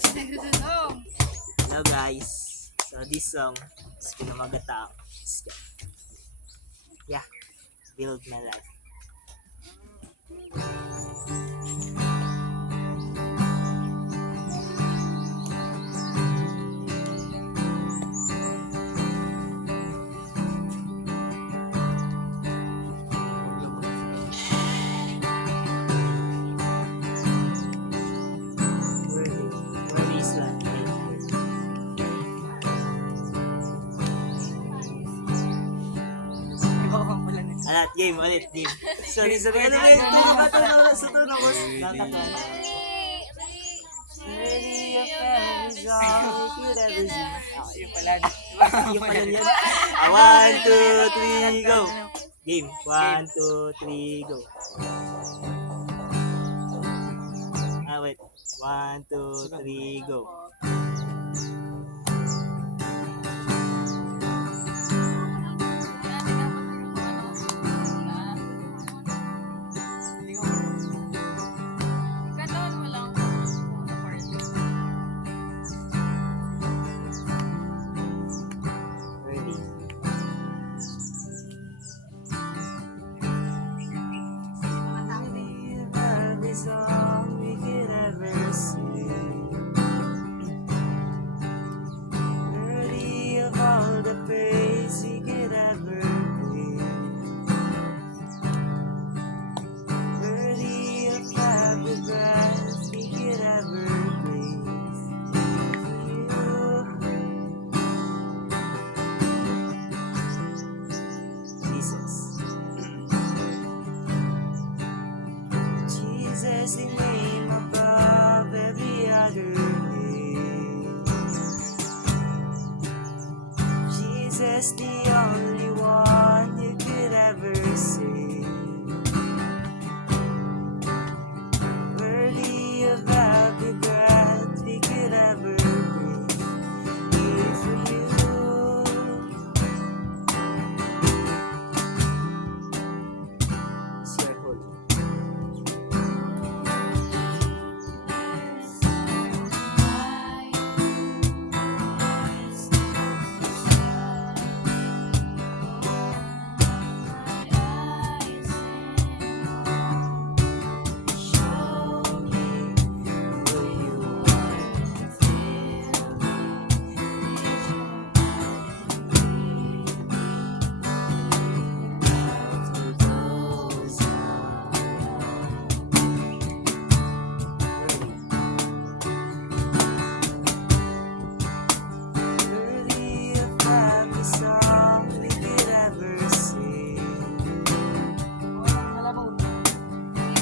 Hello guys. So this song is Pinamagatang. Yeah, build my life. Where is that? Alat, game, ulit, game. Sorry. Ano ba yung tunog sa tunog ko? Nakakatawa. Ready your family's all you could ever see. Yung pala. Yung pala yun. 1, 2, 3, go. Game. 1, 2, 3, go. Wait. 1, 2, 3, go. Ready. Love is all we could ever see. Worthy of all the praise we could ever be. Worthy of every breath we could ever breathe. Jesus. Jesus, the name above every other name. Jesus, the only one you could ever save. Worthy of every breath we could ever breathe. Here for you. Swear holy. Worthy of every song we could ever sing.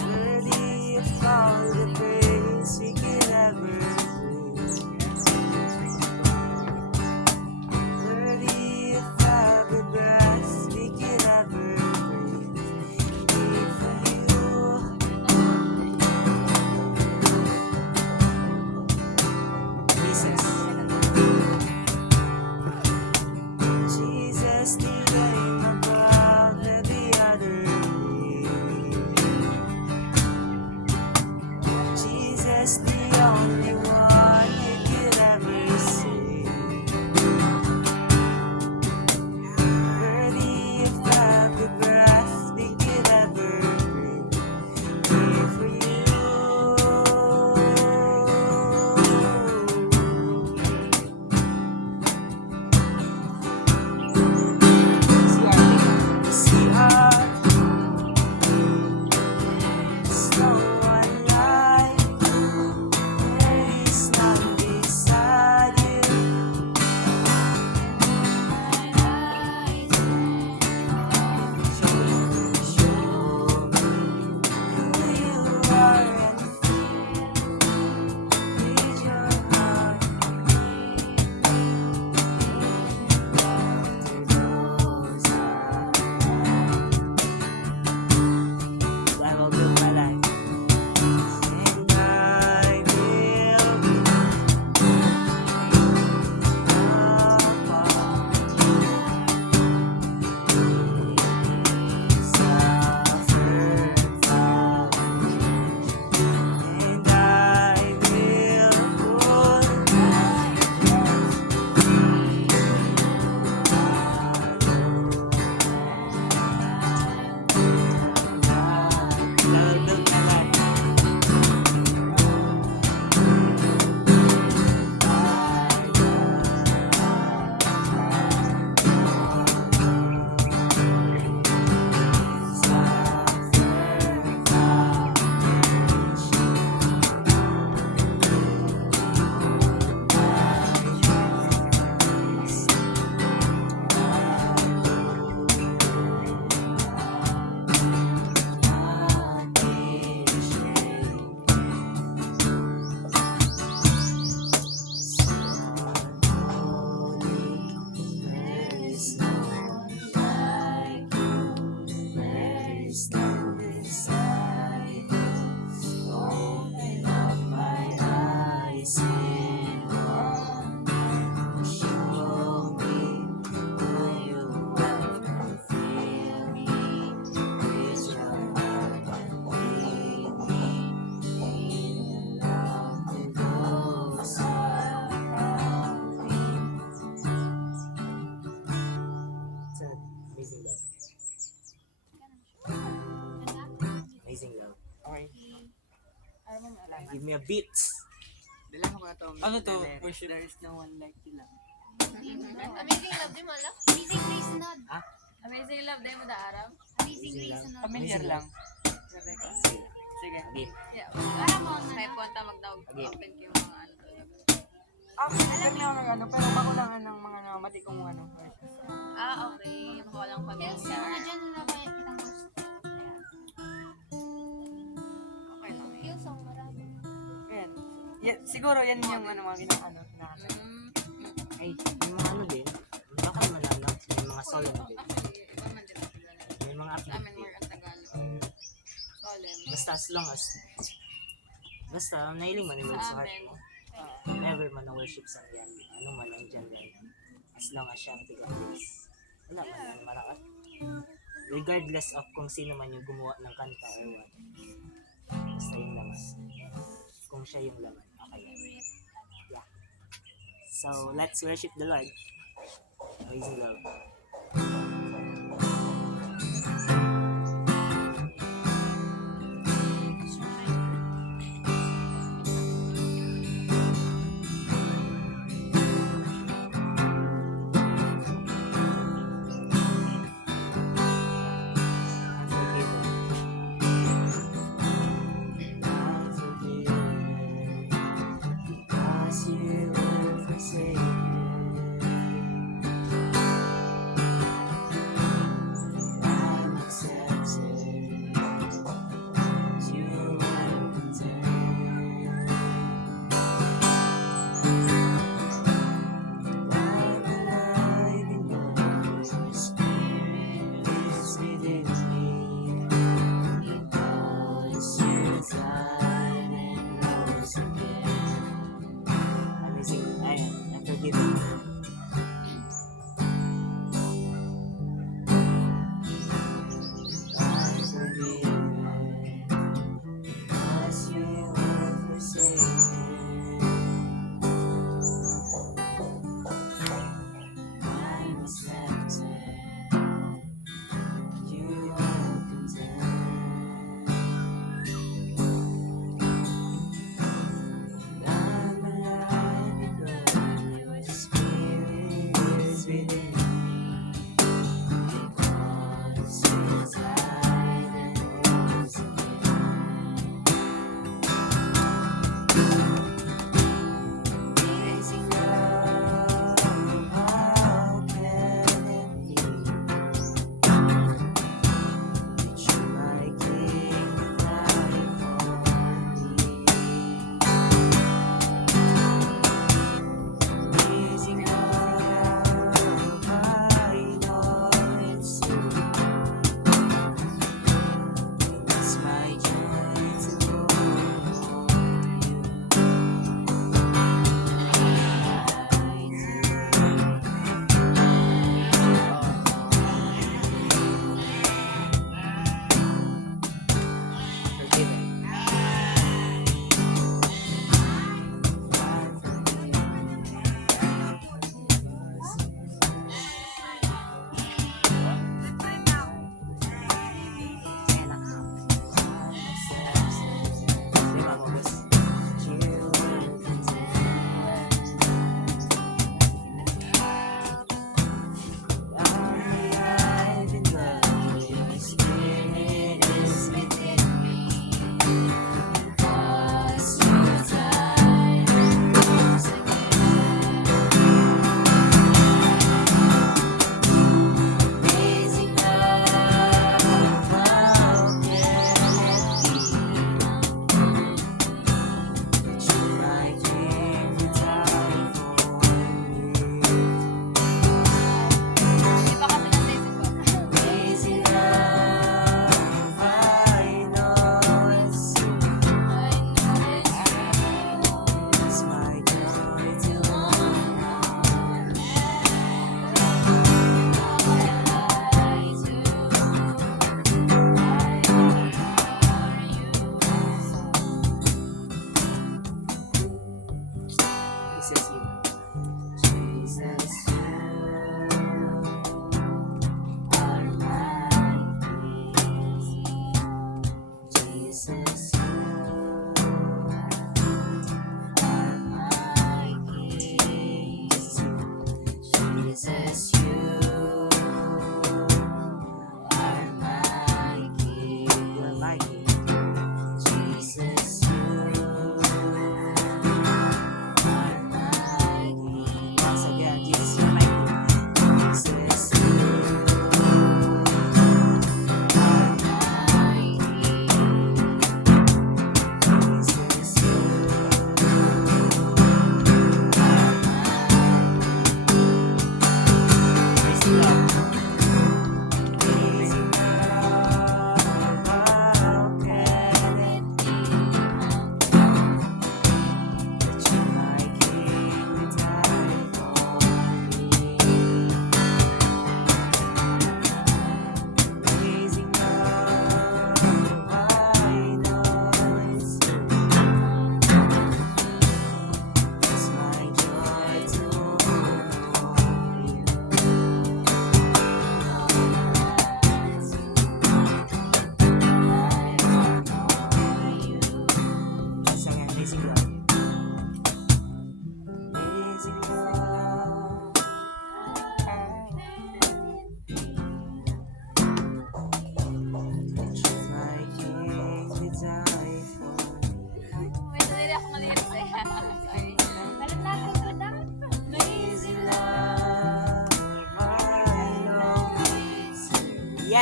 Worthy of all the praise we could ever bring. Worthy of every breath we could ever breathe. Here for you, Jesus. Jesus, the name above every other name. Jesus, the only one you could ever see. Worthy of every breath we could ever breathe. Here for you. See art, there's no one like. Worthy Give me a beats. Dala mo ko na to. Ano to? Lyrics. Worship? There is no one like you lang. Amazing love, di mo alam? Amazing grace sunod. Ha? Amazing love, di mo da araw? Amazing grace sunod. Familiar lang. Sige. Sige. Again. Yeah, para mo na. May punta magdawag. Okay. Open ko yung mga ano talaga. Kami ako ng ano, pero bakulangan ng mga namati kong ano. Okay. Mukha lang Yes, familiar. mga dyan na ba kitang gusto? Okay lang. Yung song marami. Yan. Siguro yan yung ano, mga ginaano. Ay, may mga ano din. Baka naman ano, may mga solo na din. Actually, iba man din ang Tagalog. May mga Sa amin activity. more ang Tagalog. Solemn. Basta as long as, basta nailing man yung Sa sa heart amin. mo. Never man na worship sa yan. Ano man nandyan yan. As long as siyang tiga-place. Wala man yan marakat. Regardless of kung sino man yung gumawa ng kanta or what. Basta yung laman. Kung siya yung laman. Okay. Yeah. So, let's worship the Lord. Amazing love. Amazing. Ayun, I'm forgiven. I'm forgiven, 'cause you were forsaken. I'm accepted, you are content. I'm alive because your spirit is within me. Because you died and rose again. Amazing love, how can it be that you, my King, died for me? Amazing love, I know it's true. It's my joy to know you. Forgiven. Amazing love, how can it be that you, my King, died for me? Iba kasi ng basic ko. Amazing love, I know it's true. It's my joy to know this is you. Jesus, you are my peace. Jesus, you are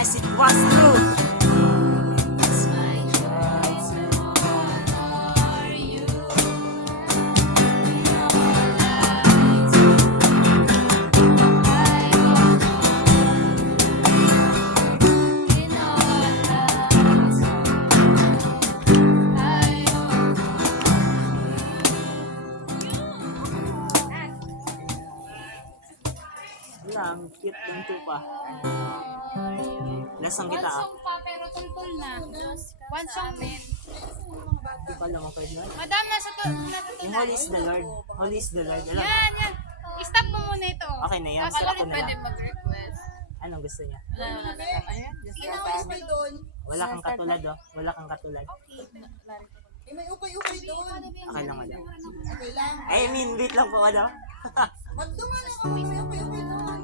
Yes, it was true. Wala, ang cute ng tupa. Lasang One kita ah. song pa, pero tultul na. One song din. Hindi pa lang ako nun. Madam, nasa to, Yung Holy is the Lord. Holy is the Lord. Alam mo? Yan, yan. I-stop mo muna ito. Okay na yan. Tapos Stop ko ulit na lang. mag-request. Anong gusto niya? Ayan, just yung sabi. Wala kang katulad oh. Wala kang katulad. May ukay-ukay doon. Okay lang madam. Okay lang. I mean, wait lang po ano. Magtungan ako. May ukay-ukay doon.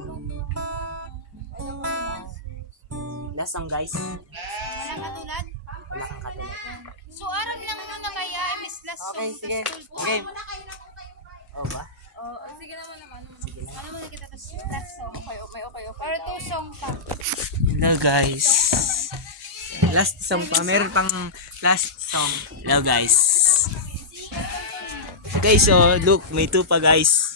Lasang guys. Walang katulad. Wala kang katulad. So, aram lang muna kaya, Miss Last Okay, Song. sige. tas tultul. Game. Oh ba? Sige naman naman. Sige na. Ano muna kita, tas last song. Okay. Or two song pa. Hello guys. Last song pa. Meron pang last song. Hello guys. Guys, oh, look, may tupa guys.